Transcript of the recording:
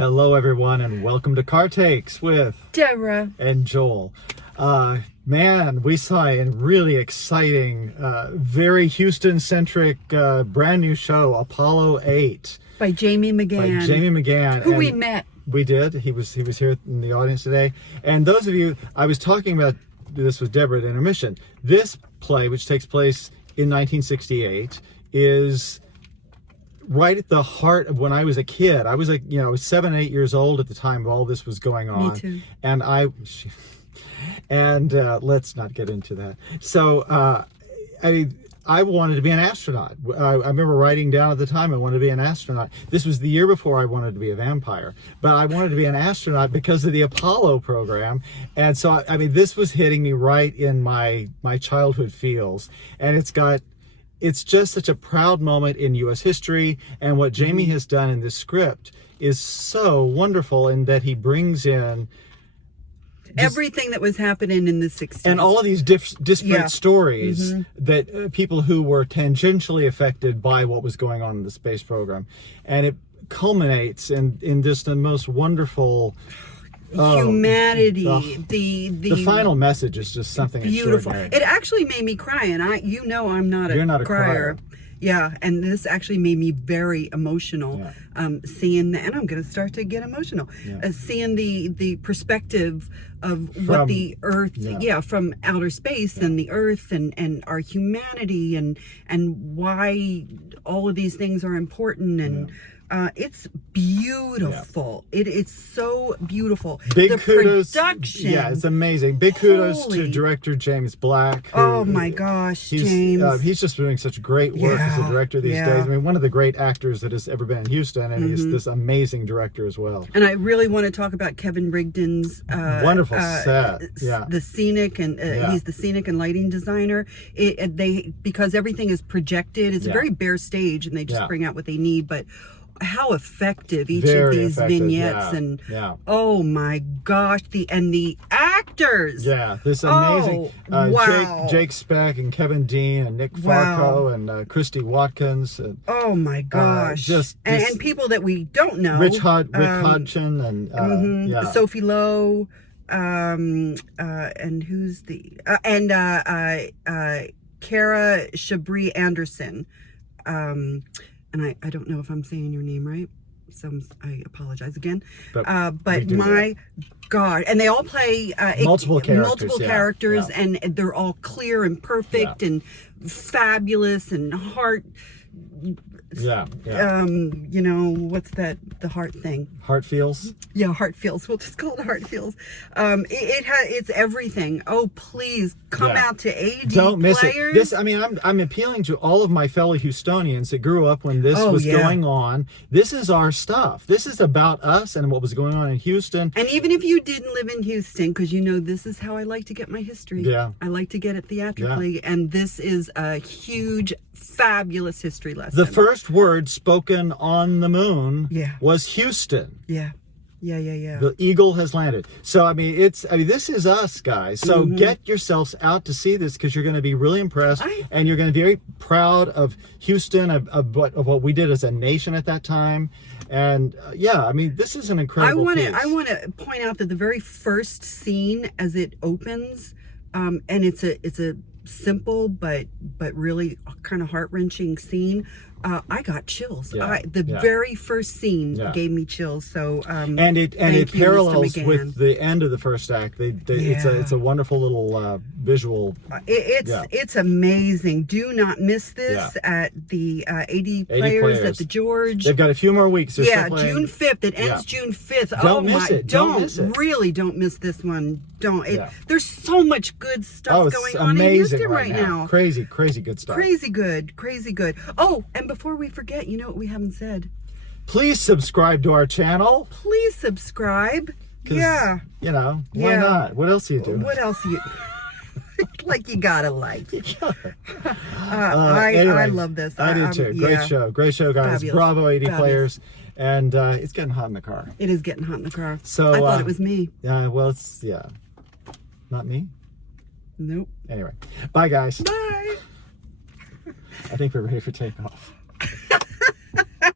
Hello, everyone, and welcome to Car Takes with Deborah and Joel. Man, we saw a really exciting, very Houston-centric, brand new show, Apollo 8. by Jayme McGhan. By Jayme McGhan. Who we met. We did. He was here in the audience today. And those of you, I was talking about this with Deborah at intermission. This play, which takes place in 1968, is right at the heart of when I was a kid. I was 7, 8 years old at the time all this was going on. Me too. And let's not get into that. So I wanted to be an astronaut. I remember writing down at the time I wanted to be an astronaut. This was the year before I wanted to be a vampire, but I wanted to be an astronaut because of the Apollo program. And so this was hitting me right in my childhood feels, and it's just such a proud moment in U.S. history. And what Jayme has done in this script is so wonderful in that he brings in everything that was happening in the 60s. And all of these disparate stories that people who were tangentially affected by what was going on in the space program. And it culminates in just the most wonderful humanity. The final message is just something beautiful. extraordinary. It actually made me cry, and I'm not a crier. Yeah, and this actually made me very emotional. Seeing and I'm going to start to get emotional. Seeing the perspective of what the Earth, from outer space and the Earth and our humanity and why all of these things are important and. It's beautiful. It's so beautiful. Big the kudos. Production. Yeah, it's amazing. Big kudos to director James Black. Oh my gosh, James. He's just doing such great work as a director these days. One of the great actors that has ever been in Houston, and he's this amazing director as well. And I really want to talk about Kevin Rigdon's wonderful set. The scenic and he's the scenic and lighting designer. Because everything is projected. It's a very bare stage, and they just bring out what they need, but. How effective each of these vignettes and oh my gosh, the actors. This amazing wow. Jake Speck and Kevin Dean and Nick Farco and Christy Watkins. And, oh my gosh, and people that we don't know. Rick Hodgson and Sophie Lowe, and who's the Kara Shabri Anderson. And I don't know if I'm saying your name right, so I apologize again. But my God, and they all play multiple characters, and they're all clear and perfect and fabulous and heart. What's that? The heart thing. Heart feels. Yeah, heart feels. We'll just call it heart feels. It's everything. Oh, please come out to AD. Don't miss players. it. This, I'm appealing to all of my fellow Houstonians that grew up when this was going on. This is our stuff. This is about us and what was going on in Houston. And even if you didn't live in Houston, because this is how I like to get my history. Yeah. I like to get it theatrically, and this is a huge, fabulous history lesson. The first word spoken on the moon was Houston. Yeah. The eagle has landed. So this is us, guys. So get yourselves out to see this, because you're going to be really impressed, and you're going to be very proud of Houston, of what we did as a nation at that time. And this is an incredible piece. I want to point out that the very first scene as it opens, and it's a simple but really kind of heart-wrenching scene. I got chills. The very first scene gave me chills. So and it parallels with the end of the first act. It's a wonderful little visual. It's amazing. Do not miss this at the 80 players at the George. They've got a few more weeks. June 5th. It ends June 5th. Don't miss it. Don't miss it. Really don't miss this one. Don't. There's so much good stuff going on in Houston right now. Crazy good stuff. Crazy good. Oh, and before we forget, you know what we haven't said? Please subscribe to our channel. Please subscribe. Why not? What else do you do? What else you like? You gotta like. Anyway, I love this. I do too. Great show, guys. Fabulous. Bravo, 80 players. And it's getting hot in the car. It is getting hot in the car. So I thought it was me. It's not me. Nope. Anyway, bye guys. Bye. I think we're ready for takeoff.